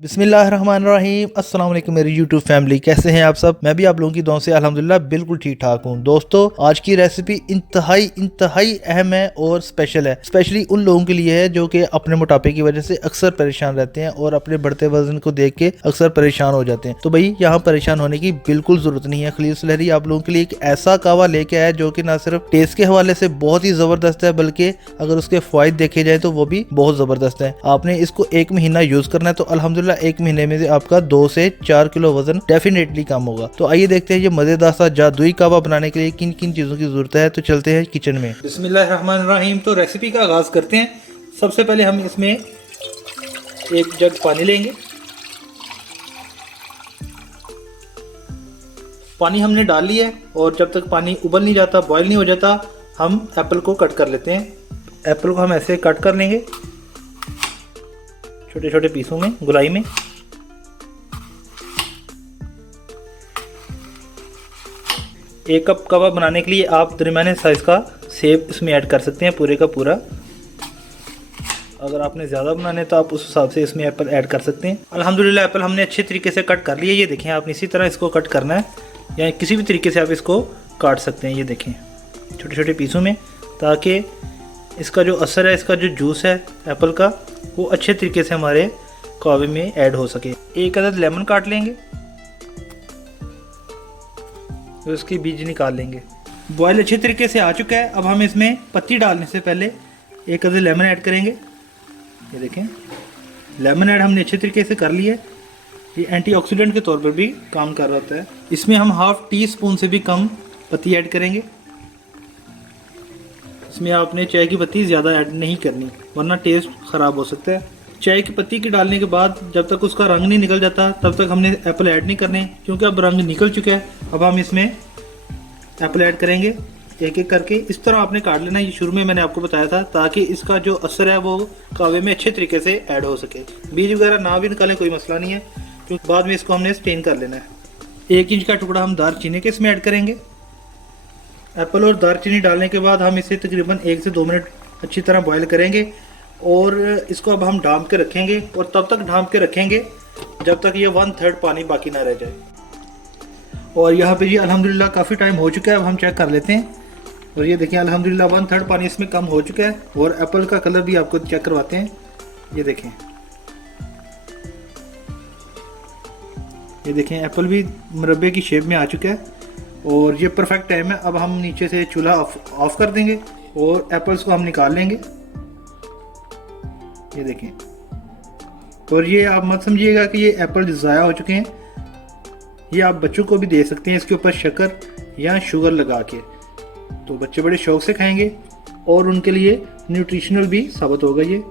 बिस्मिल्लाहिर्रहमानिर्रहीम। अस्सलाम वालेकुम मेरी यूट्यूब फैमिली, कैसे हैं आप सब। मैं भी आप लोगों की दुआ से अल्हम्दुलिल्लाह बिल्कुल ठीक ठाक हूँ। दोस्तों, आज की रेसिपी इंतहाई अहम है और स्पेशल है। स्पेशली उन लोगों के लिए है जो कि अपने मोटापे की वजह से अक्सर परेशान रहते हैं और अपने बढ़ते वजन को देख के अक्सर परेशान हो जाते हैं। तो भाई यहाँ परेशान होने की बिल्कुल जरूरत नहीं है। खलील सुलहरी आप लोगों के लिए एक ऐसा कावा लेके आया जो कि ना सिर्फ टेस्ट के हवाले से बहुत ही जबरदस्त है, बल्कि अगर उसके फायदे देखे जाए तो वो भी बहुत जबरदस्त है। आपने इसको 1 महीना यूज करना है तो अल्हम्दुलिल्लाह 1 महीने में से आपका 2 से 4 किलो वजन डेफिनेटली कम होगा। तो आइए देखते हैं ये मजेदार सा जादुई कावा बनाने के लिए किन किन चीजों की जरूरत है। तो चलते हैं किचन में। बिस्मिल्लाहिर्रहमानिर्रहीम। तो रेसिपी का आगाज करते हैं। सबसे पहले हम इसमें एक जग पानी लेंगे। पानी हमने डाल लिया है और जब तक पानी उबल नहीं जाता, बॉयल नहीं हो जाता, हम एप्पल को कट कर लेते हैं। एप्पल को हम ऐसे कट कर लेंगे छोटे छोटे पीसों में, गुलाई में। एक कप कावा बनाने के लिए आप दरमियाने साइज का सेब इसमें ऐड कर सकते हैं, पूरे का पूरा। अगर आपने ज़्यादा बनाने तो आप उस हिसाब से इसमें एप्पल ऐड कर सकते हैं। अल्हम्दुलिल्लाह एप्पल हमने अच्छे तरीके से कट कर लिया। ये देखें, आपने इसी तरह इसको कट करना है या किसी भी तरीके से आप इसको काट सकते हैं। ये देखें, छोटे छोटे पीसों में, ताकि इसका जो असर है, इसका जो जूस है एप्पल का, वो अच्छे तरीके से हमारे कावे में ऐड हो सके। एक अदद लेमन काट लेंगे और उसके बीज निकाल लेंगे। बॉयल अच्छे तरीके से आ चुका है। अब हम इसमें पत्ती डालने से पहले एक अदद लेमन ऐड करेंगे। ये देखें, लेमन ऐड हमने अच्छे तरीके से कर लिया है। ये एंटीऑक्सीडेंट के तौर पर भी काम कर रहा होता है। इसमें हम ½ टी स्पून से भी कम पत्ती ऐड करेंगे। इसमें आपने चाय की पत्ती ज़्यादा ऐड नहीं करनी, वरना टेस्ट ख़राब हो सकता है। चाय की पत्ती की डालने के बाद जब तक उसका रंग नहीं निकल जाता तब तक हमने एप्पल ऐड नहीं करने, क्योंकि अब रंग निकल चुका है। अब हम इसमें एप्पल ऐड करेंगे एक एक करके। इस तरह आपने काट लेना, ये शुरू में मैंने आपको बताया था, ताकि इसका जो असर है वो कावे में अच्छे तरीके से ऐड हो सके। बीज वगैरह ना भी निकालें, कोई मसला नहीं है, क्योंकि बाद में इसको हमने स्टेन कर लेना है। 1 इंच का टुकड़ा हम दारचीनी के इसमें ऐड करेंगे। एप्पल और दालचीनी डालने के बाद हम इसे तकरीबन 1 से 2 मिनट अच्छी तरह बॉईल करेंगे और इसको अब हम ढाँप के रखेंगे। और तब तक ढाँप के रखेंगे जब तक ये 1/3 पानी बाकी ना रह जाए। और यहाँ पे ये अल्हम्दुलिल्लाह काफ़ी टाइम हो चुका है। अब हम चेक कर लेते हैं और ये देखिए अल्हम्दुलिल्लाह 1/3 पानी इसमें कम हो चुका है। और एप्पल का कलर भी आपको चेक करवाते हैं। ये देखें एप्पल भी मुरब्बे की शेप में आ चुका है और ये परफेक्ट टाइम है। अब हम नीचे से चूल्हा ऑफ कर देंगे और एप्पल्स को हम निकाल लेंगे। ये देखें, और ये आप मत समझिएगा कि ये एप्पल ज़ाया हो चुके हैं। ये आप बच्चों को भी दे सकते हैं इसके ऊपर शक्कर या शुगर लगा के, तो बच्चे बड़े शौक से खाएंगे और उनके लिए न्यूट्रिशनल भी साबित होगा ये।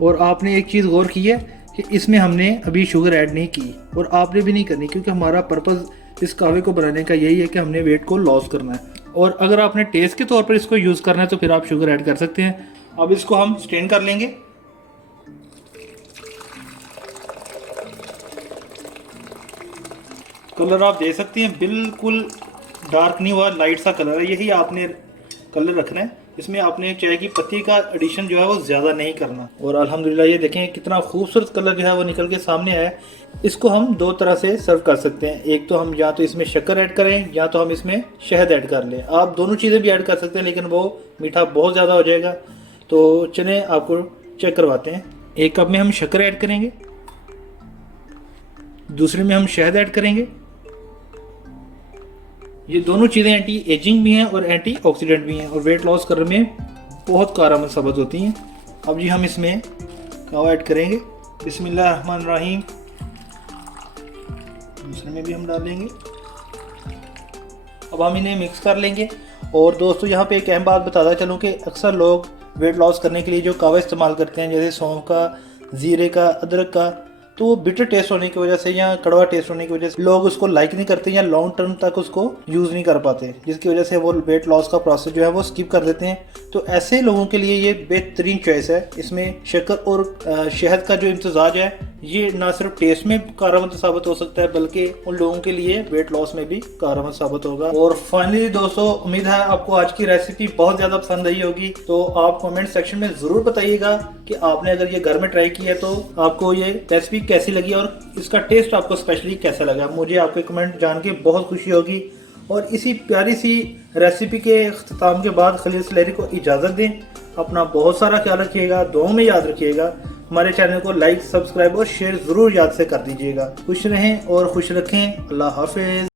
और आपने एक चीज़ गौर की है कि इसमें हमने अभी शुगर ऐड नहीं की, और आपने भी नहीं करनी, क्योंकि हमारा पर्पज़ इस कावे को बनाने का यही है कि हमने वेट को लॉस करना है। और अगर आपने टेस्ट के तौर पर इसको यूज़ करना है तो फिर आप शुगर ऐड कर सकते हैं। अब इसको हम स्ट्रेन कर लेंगे। कलर आप दे सकते हैं, बिल्कुल डार्क नहीं हुआ, लाइट सा कलर है, यही आपने कलर रखना है। इसमें आपने चाय की पत्ती का एडिशन जो है वो ज़्यादा नहीं करना। और अल्हम्दुलिल्लाह ये देखें कितना खूबसूरत कलर जो है वो निकल के सामने है। इसको हम 2 तरह से सर्व कर सकते हैं। एक तो हम या तो इसमें शक्कर ऐड करें या तो हम इसमें शहद ऐड कर लें। आप दोनों चीज़ें भी ऐड कर सकते हैं, लेकिन वो मीठा बहुत ज़्यादा हो जाएगा। तो चलें आपको चेक करवाते हैं। एक कप में हम शक्कर ऐड करेंगे, दूसरे में हम शहद ऐड करेंगे। ये दोनों चीज़ें एंटी एजिंग भी हैं और एंटी ऑक्सीडेंट भी हैं और वेट लॉस करने में बहुत कारगर साबित होती हैं। अब जी हम इसमें कावा ऐड करेंगे। बिस्मिल्लाहिर्रहमानिर्रहीम। दूसरे में भी हम डालेंगे। अब हम इन्हें मिक्स कर लेंगे। और दोस्तों, यहाँ पे एक अहम बात बताता चलूँ कि अक्सर लोग वेट लॉस करने के लिए जो कावा इस्तेमाल करते हैं, जैसे सौंफ का, ज़ीरे का, अदरक का, तो वो बिटर टेस्ट होने की वजह से या कड़वा टेस्ट होने की वजह से लोग उसको लाइक नहीं करते या लॉन्ग टर्म तक उसको यूज़ नहीं कर पाते, जिसकी वजह से वो वेट लॉस का प्रोसेस जो है वो स्किप कर देते हैं। तो ऐसे लोगों के लिए ये बेहतरीन चॉइस है। इसमें शक्कर और शहद का जो इम्तजाज है ये ना सिर्फ टेस्ट में कारगर साबित हो सकता है, बल्कि उन लोगों के लिए वेट लॉस में भी कारगर साबित होगा। और फाइनली दोस्तों, उम्मीद है आपको आज की रेसिपी बहुत ज़्यादा पसंद आई होगी। तो आप कमेंट सेक्शन में ज़रूर बताइएगा कि आपने अगर ये घर में ट्राई किया तो आपको ये रेसिपी कैसी लगी और इसका टेस्ट आपको स्पेशली कैसा लगा। मुझे आपके कमेंट जान के बहुत खुशी होगी। और इसी प्यारी सी रेसिपी के अख्ताम के बाद खलील सलेरी को इजाज़त दें। अपना बहुत सारा ख्याल रखिएगा, दुआओं में याद रखिएगा। हमारे चैनल को लाइक, सब्सक्राइब और शेयर ज़रूर याद से कर दीजिएगा। खुश रहें और खुश रखें। अल्लाह हाफिज़।